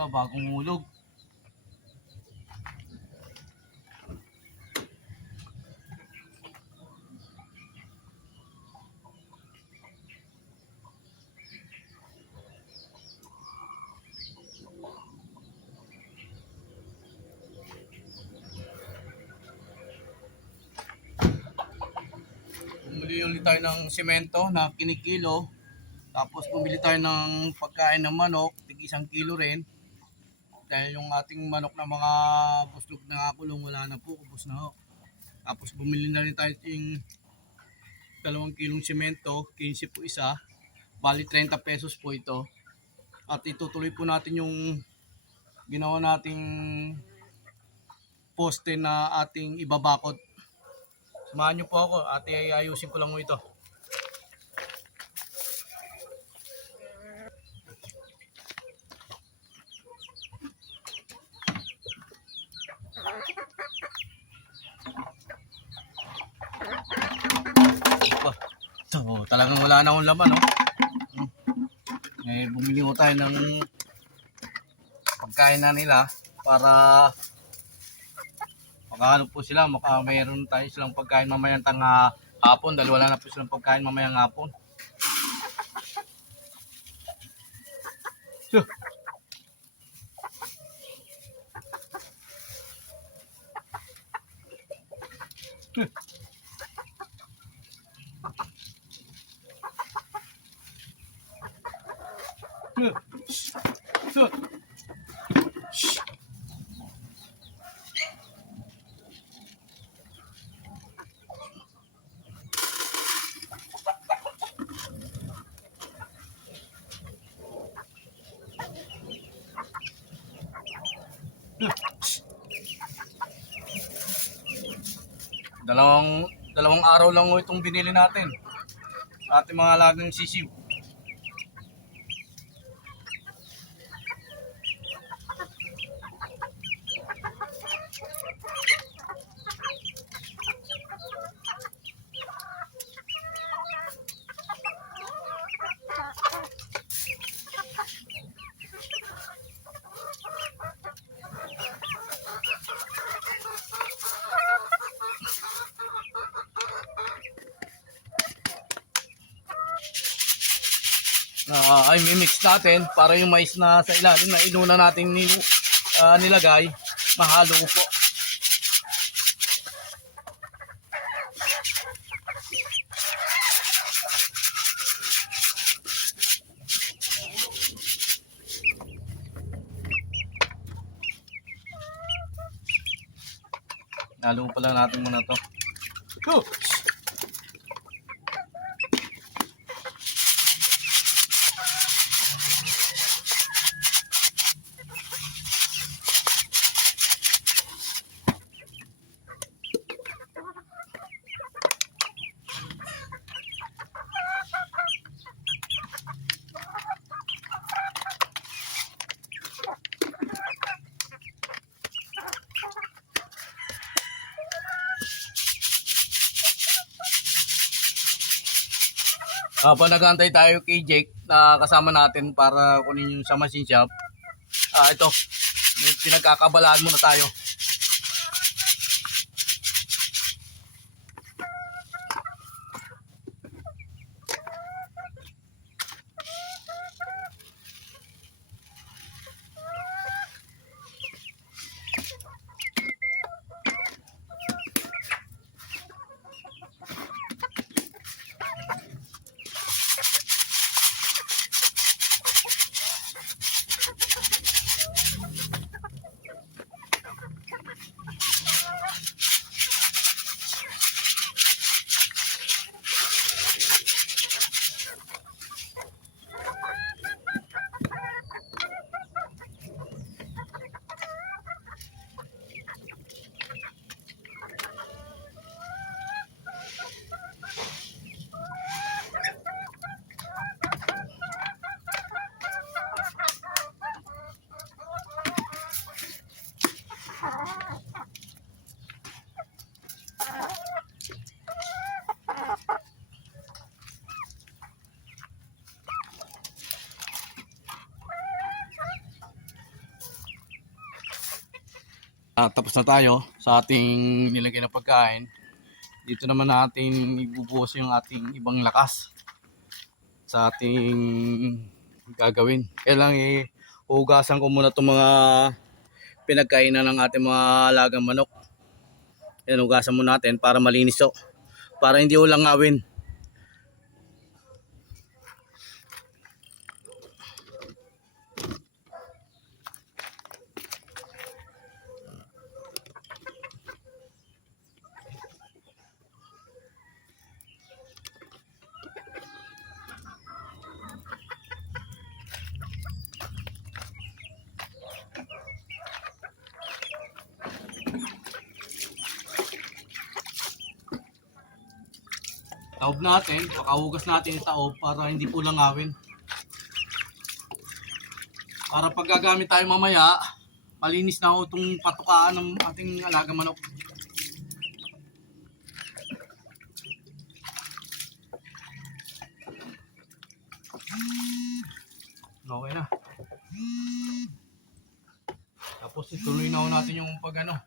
umaga, bagong hulog. Bumili ulit tayo ng semento na kinikilo. Tapos bumili tayo ng pagkain ng manok, tig 1 kilo rin. Dahil yung ating manok na mga buslog na kulong wala na po, ubos na ho. Tapos bumili na rin tayo yung 2 kilong semento, 15 po isa. Bali 30 pesos po ito. At itutuloy po natin yung ginawa nating poste na ating ibabakod. Samahan nyo po ako at ayusin ko lang mo ito. So, talagang wala na akong laman, no? Bumili ko tayo ng pagkain na nila para makahanap po sila, mayroon tayo silang pagkain mamayang hapon dahil wala na po silang pagkain mamayang hapon. So, dalawang araw lang itong binili natin sa ating mga alagang sisiw. Ay mimix natin para yung mais na sa ilalim na inuna natin nilagay mahalo po. Halo pa lang natin muna to. Go! Habang nag-aantay tayo kay Jake na kasama natin para kunin yung sa machine shop. Ito, pinagkakabalaan muna tayo. Tapos na tayo sa ating nilagay na pagkain. Dito naman natin ibubuhos yung ating ibang lakas sa ating gagawin. Kailangan ihugasan ko muna itong mga pinagkainan ng ating mga alagang manok. Yan, hugasan mo natin para malinis to. Para hindi ulang awin. Taob natin, pakahugas natin itaob para hindi po langawin. Para pag gagamit tayo mamaya, malinis na ho itong patukaan ng ating alaga manok. Okay na. Tapos ituloy na ho natin yung pag ano.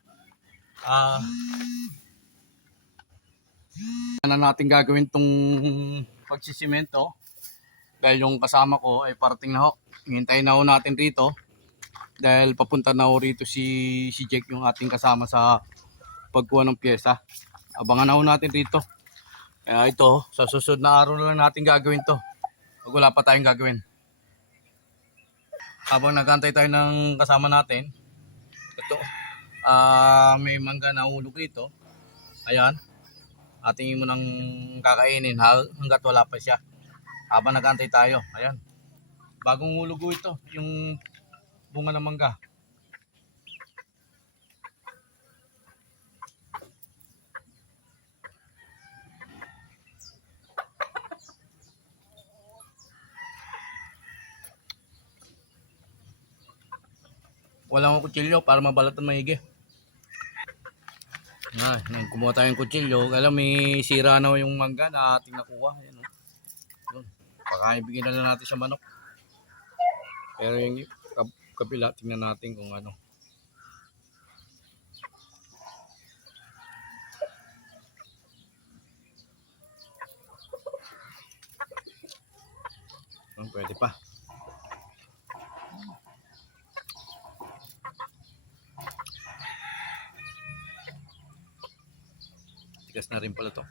Na natin gagawin tong pagsisimento dahil yung kasama ko ay parating na ho. Hintayin na ho natin rito dahil papunta na ho rito si Jack, yung ating kasama sa pagkuha ng pyesa. Abangan na ho natin rito. Kaya ito, sa susunod na araw na lang natin gagawin to pag wala pa tayong gagawin. Habang nagantay tayo ng kasama natin, ito, may mangga na hulog rito. Ayan. Ating mo nang kakainin hanggat wala pa siya. Habang nagantay tayo, ayan. Bagong hulugo ito, yung bunga ng mangga. Wala akong kutsilyo para mabalatan maigi. Nang kumuha tayong kutsilyo, alam may sira na yung mangga na ating nakuha. Ayan, oh. Yun. Pakaibigin na lang natin sa manok. Pero yung kabila, tingnan natin kung ano. Pwede pa. Tigas na rin pala to.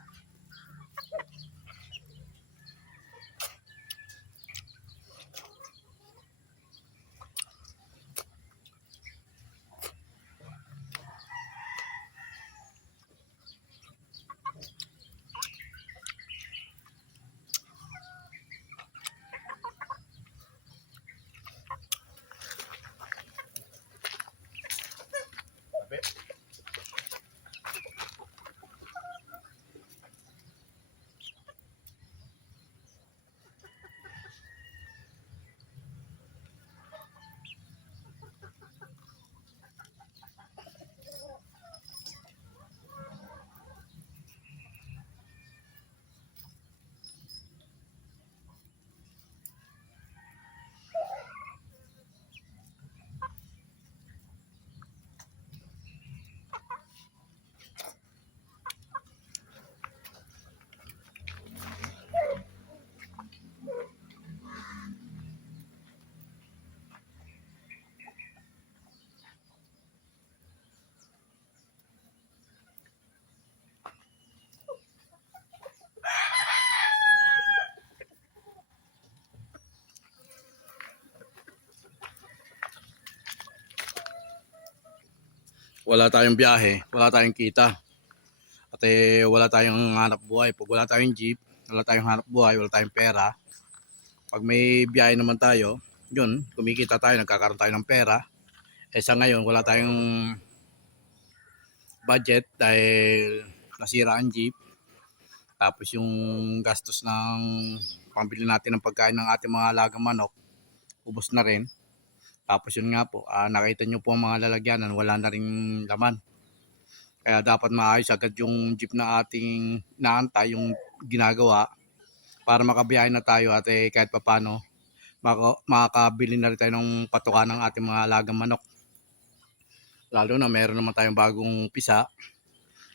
Wala tayong biyahe, wala tayong kita. At wala tayong hanap buhay. Pag wala tayong jeep, wala tayong hanap buhay, wala tayong pera. Pag may biyahe naman tayo, yun, kumikita tayo, nagkakaroon tayo ng pera. Sa ngayon, wala tayong budget dahil nasira ang jeep. Tapos yung gastos ng pambili natin ng pagkain ng ating mga alagang manok, ubos na rin. Tapos yun nga po, nakita nyo po ang mga lalagyanan, wala na rin laman. Kaya dapat maayos agad yung jeep na ating naantay, yung ginagawa para makabiyahe na tayo at kahit papano makakabili na rin tayo ng patukan ng ating mga alagang manok. Lalo na meron naman tayong bagong pisa.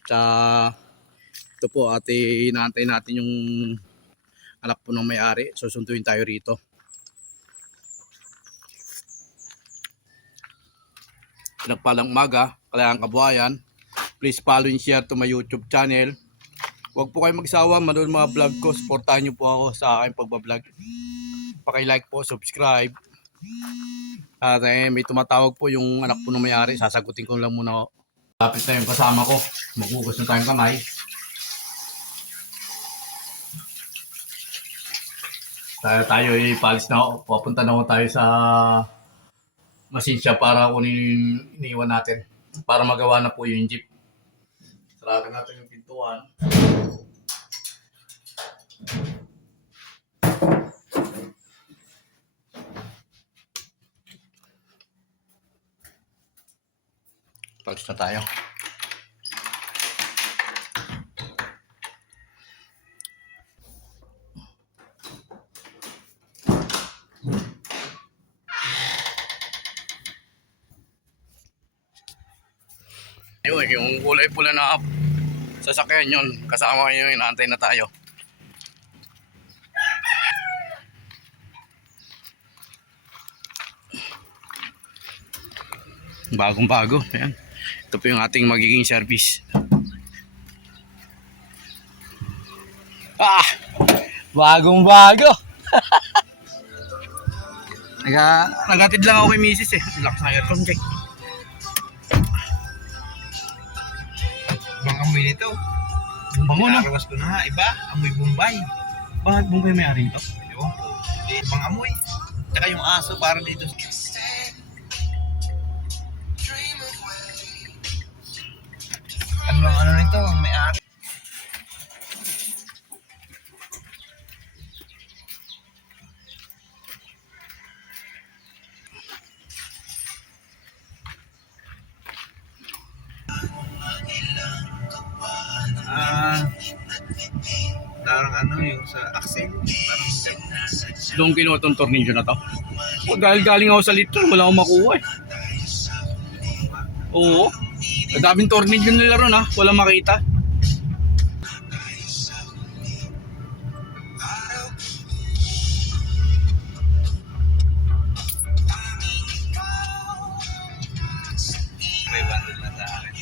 Tsaka ito po ate, inaantay natin yung anak po ng may-ari. Susunduin tayo rito. Pinagpalang umaga, Kalayaan Kabuhayan. Please follow and share to my YouTube channel. Huwag po kayo magsawa manood mga vlog ko. Supportahan nyo po ako sa aking pagbablog. Paki-like po, subscribe. At may tumatawag po yung anak po ng may-ari. Sasagutin ko lang muna. Lapit na yung kasama ko. Maghugas na tayong kamay. Tayo ipalis na ako. Papunta na ako tayo sa Masinsya para kunin yung iniwan natin. Para magawa na po yung jeep. Sarado natin yung pintuan. Palis na tayo. Yun, yung kulay pula na sasakyan yun. Kasama yun, inaantay na tayo. Bagong bago. Ayan. Ito po yung ating magiging service. Bagong bago. Nagatid lang ako kay misis eh. Relax na aircon check. Ibang amoy nito. Bango na. Nakarawas ko na nga. Iba, amoy Bombay. Bakit Bombay may-ari ito? Ewan ko. Ibang amoy. Tsaka yung aso para dito. Ano nito? Ang may-ari. Parang yung sa accent. Parang Doon kinuha itong tornilyo na to. Dahil galing ako sa litro, wala akong makuha eh. Oo. Daming tornilyo nila ron ha, wala makita. may bundle na sa akin.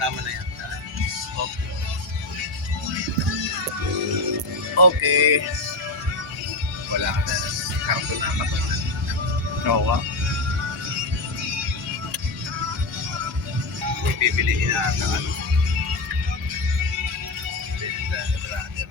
Sama na yan. Okay. Wala ka na. Karton na matunan. Oo ka. Kung bibiliin na ata brother.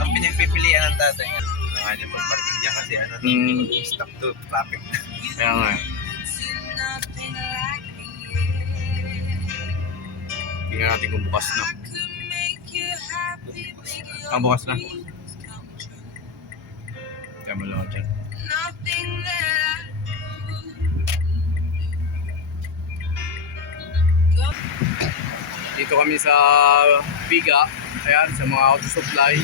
Ang pinagpipilian ng tatay niya. Ang kanyang pagparking niya kasi stuck to traffic. Kaya nga. Tingnan natin kung bukas na. Bukas na. Kaya mo lang dyan. Dito kami sa Biga. Ayan, sa mga auto supply.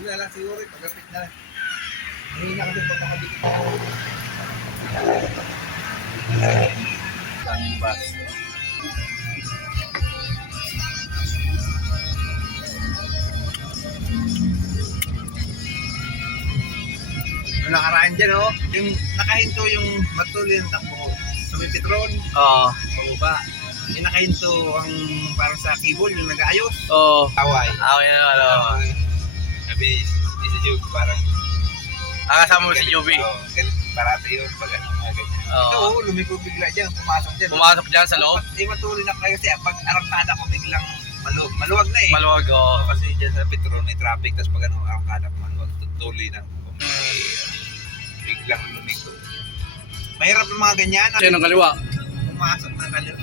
Yun na lang siguro, pagkapit na lang. Hindi na kasi pagkakadikit ako. Ang bus. Yung nakaraan dyan, oh. Yung nakahinto yung matuloy yung takbo ko. Sa may Petron, Oo. pababa. Yung nakahinto ang parang sa cable, yung nag-aayos. Oo. Away. Ako yun, ano. Sabi, isa Jug, parang Kasama mo si Joby. galit parati yun pag ano, ganyan. Oo. Ito, oh, lumiko bigla dyan, pumasok dyan. Pumasok dyan sa loob. Di matuloy na kayo kasi pag arangkada ko biglang maluwag na eh. Maluwag, oo. Kasi dyan sa Petron may traffic, tapos pag ano, arangkada ko maluwag, tuloy na. Biglang lumiko. Mahirap ng mga ganyan. Siya ng kaliwa. Pumasok na kaliwa.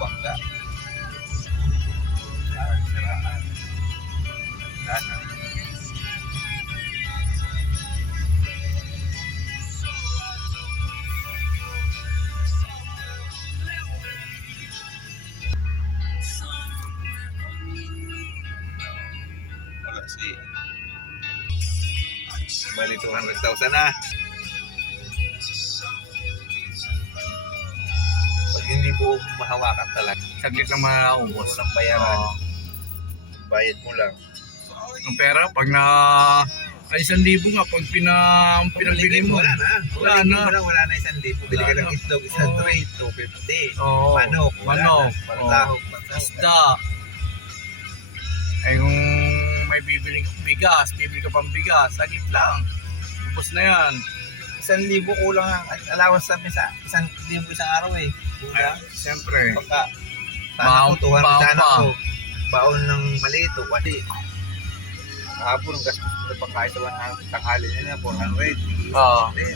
Bangga. Siraan. Dana. Wala si bali 200,000 na. Pag hindi buong mahawakan talaga, Saglit lang maubos. walang bayaran. Bayad mo lang. Ang pera, pag na... Ay, 1,000 nga, pag pinabili mo. Wala na. Wala na. Wala na 1,000. Bili ka ng itlog, isang Oo. tray, 250. Oo. Manok, wala Manok. na. Pansahog, Isda. Ay, kung may bibili ka bigas, bibili ka pang bigas, saglit lang. Ubus na yan. 1,000 kulang ang allowance sa misa. 1,000 isang araw eh. Kulang. Siyempre. Pagka, Baon- sana ko, 200 baon sana pa. ko. Baon ng maliit o kasi. Kahapon ang gastos na pagkain sa 100, tanghali na 400. Oo. May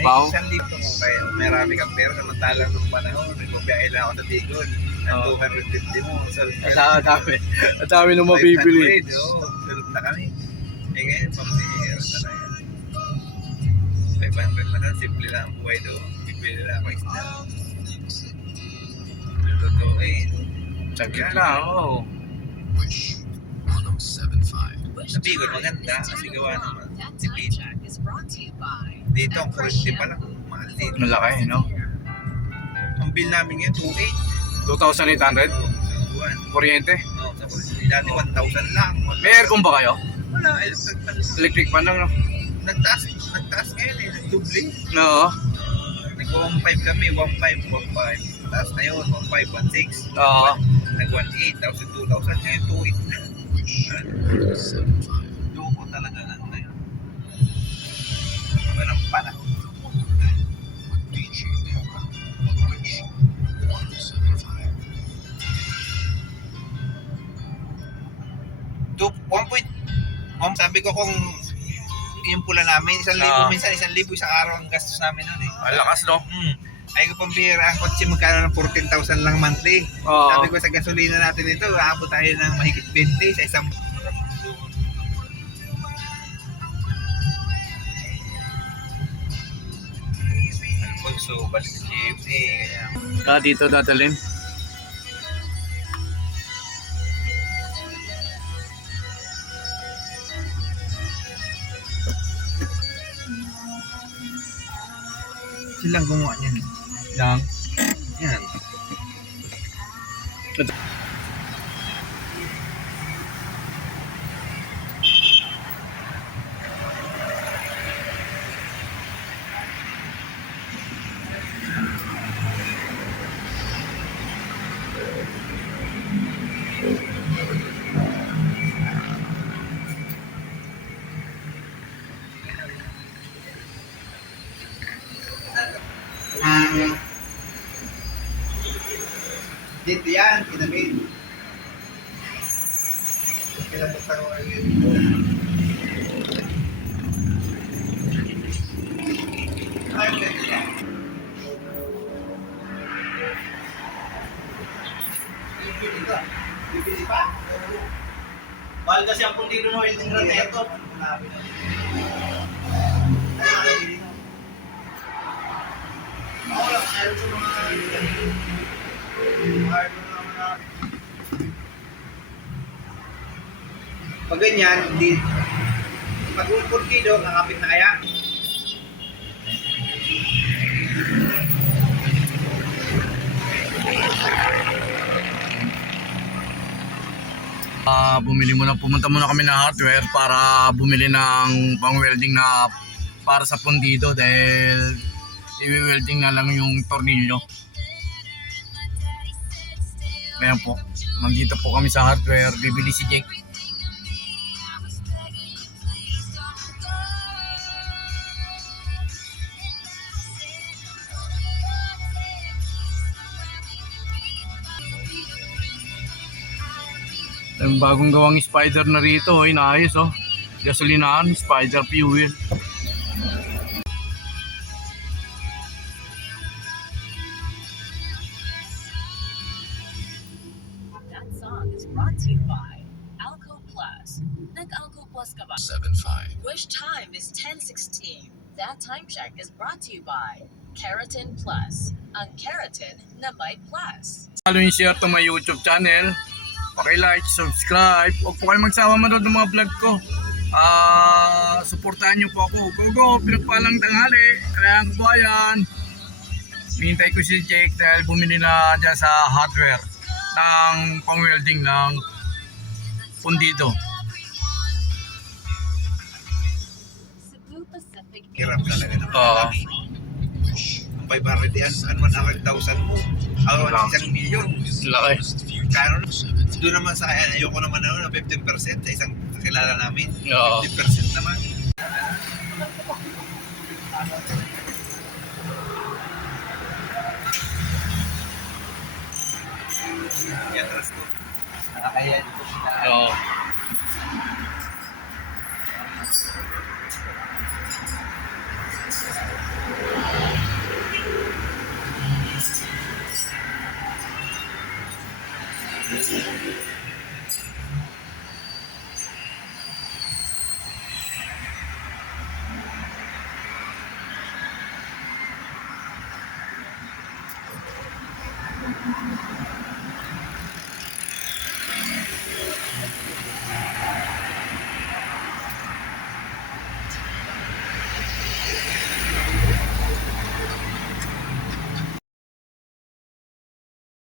Baon? 1,000 kung kaya marami kang pera samantalang nung panahon, nagbabiyahe lang ako sa Tigon. Ang Oo. 250 mo, salud ka. Ang dami. Ang dami nung mabibili. 500, oo, salud na kami. Eh ngayon, pambihira talaga. 500 na lang, simple lang ang buhay doon. Bibili lang ako isda. Lutuin. Saglit lang, oo. Sa Bigon, maganda kasi gawa naman. Tipid. Dito, ang kurente pa lang. Mahal dito. Malaki, no? Ang bill namin ngayon, 2,800? 2,800. Buwan. Kuryente? No, sa kurente. Dati 1,000 lang. May aircon ba kayo? Wala, electric. Electric fan lang, no? Nagtaas ngayon eh. Nagdubli. Oo. Nag-1.5 kami, 1.5. Taas na yun, 1.5, 1.6. Oo. Nag-1.8, tapos 2,000, ngayon 2.8 na. Loko talaga na ano yun. Walang panahon. To 1 point. Sabi ko kung yung pula namin, 1,000, minsan 1,000 isang araw ang gastos namin nun eh. Ang lakas, no? Ay ko pambira, ang kotse magkano ng 14,000 lang monthly. Oo. Sabi ko sa gasolina natin ito, aabot tayo ng mahigit 20 sa isang Alfonso, balik sa jeepney. Dito dadalhin. Silang gumawa niyan. Yang. Yan. Dito yan, kinabit. pinabuksan ko kayo. Bibili pa. Mahal kasi ang pundido ng welding rod na ito. Ako lang, meron sa mga pag ganyan, hindi pag yung pundido, nakapit na kaya. Pumunta muna kami ng hardware para bumili ng pang-welding na para sa pundido dahil i-welding na lang yung tornilyo. Ayan po, nandito po kami sa hardware, bibili si Jake. Yung bagong gawang spider na rito, inaayos oh. Gasolinahan, spider fuel. That song is brought to you by Alco Plus. Nag-Alco Plus ka ba? 7-5. Wish time is 10:16. That time check is brought to you by Keratin Plus. Ang keratin na may plus. Follow and share to my YouTube channel. Paki-like, subscribe. Huwag po kayo magsama manood ng mga vlog ko. Suportahan niyo po ako. Go! Pinagpalang tanghali. Kaya ang kabayan. Hintay ko si Jake dahil bumili na dyan sa hardware ng pang-welding ng pundido. Cebu Pacific Hirap talaga ng Oo. Ang 500 yan, 100,000 mo. Awan, 1 milyon. Laki. Kano doon naman sa kaya, ayoko naman na 15% sa isang kakilala namin. Oo. 15% naman. Yan, trust ko. Nakakaya dito sila. Oo.